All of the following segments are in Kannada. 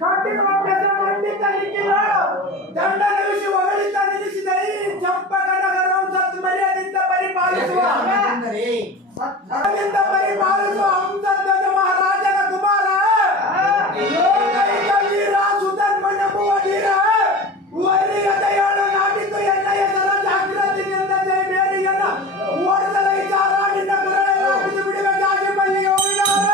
ಕಾಟಿನ ಮಂಡಿತ ನಿಖಿಲ ದಂಡ ನಿಲ್ಲಿಸಿ ಹೊಗಳಿತ ನಿಲ್ಲಿಸಿದ ಈ ಚಂಪಕನಗರಂ ಸತ್ ಮರ್ಯಾದಿಂದ ಪರಿಪಾಲಿಸುವ ಪರಿಪಾಲಿಸುವ ಹಂಸಧ್ವಜ ಮಹಾರಾಜನ ಕುಮಾರ ಲೋಕೈಕ ವೀರ ಸುಧರ್ಮನಂಬುವ ಧೀರ ವೈರಿಗತೆಯೋಳು ನಾಟಿದ್ದು ಎನ್ನ ಹೆಸರ ಜಾಗೃತಿಯಿಂದ ಜಯ ಬೇರಿಯನ್ನ ಓಡಿಸಲ ವಿಚಾರ ನಿನ್ನ ಗುರಳೆಲ್ಲ ಬಿದ್ದು ಬಿಡುವೆ ಜಾಗಿ ಮಲ್ಲಿಗೆ ಹೋಗಿದ್ದಾರೆ.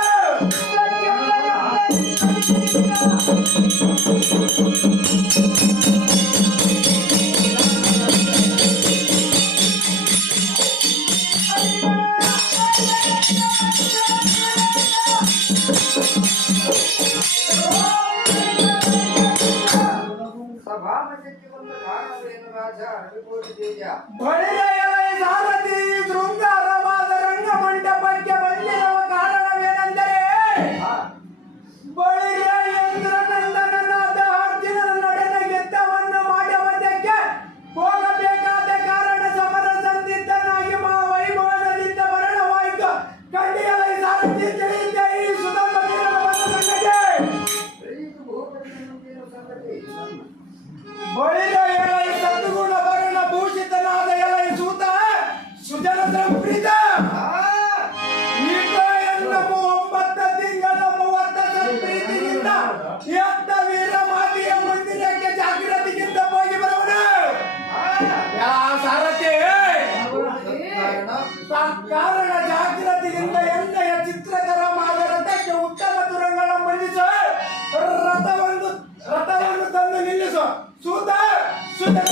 ಬಳಿಯ ಸಾರಥಿ ಶೃಂಗಾರವಾದ ರಂಗ ಮಂಟಪಕ್ಕೆ ಬಂದಿರುವ ಕಾರಣವೇನೆಂದರೆ ಬಳಿಯ ಇಂದ್ರನಂದನನಾದ ಅರ್ಜುನನ ನಡನ ಯುದ್ಧವನ್ನು ಮಾಡುವುದಕ್ಕೆ ಹೋಗಬೇಕಾದ ಕಾರಣ ಸಮರ ಸಂದಿಗ್ಧನಾಗಿ ವೈಭವದಿಂದ ಮರಣವಾಯಿತು. ಕಂಡಿಯಲ ಸಾರಥಿ ತಿಳಿಯುತ್ತೆ ಈ ಸುಧರ್ಮ ಬಳಿಯ ಎಲೈ ಸದ್ಗುಣ ಭರಣ ಭೂಷಿತನಾದ ಎಲೈ ಸೂತ ಸುಜನ ಸಂಪ್ರೀತ ಈಗ ಎನ್ನಮ್ಮ 9 ತಿಂಗಳ 30 ಸಂಪ್ರೀತಿಯಿಂದ ಎದ್ದ ವೀರ ಮಾತೆಯ ಮಂದಿರಕ್ಕೆ ಜಾಗೃತಿಗಿಂತ ಹೋಗಿ ಬರುವನು. ಸಾರಥಿ ಕಾರಣ ಜಾಗೃತಿಯಿಂದ ಎಣ್ಣೆಯ ಚಿತ್ರಕರ ಮಾದರಕ್ಕೆ ಉತ್ತಮ ತುರಂಗಳ ಮಂಡಿಸು ರಥವನ್ನು ತಂದು ನಿಲ್ಲಿಸು. ಸುಧಾ ಸುಧಾ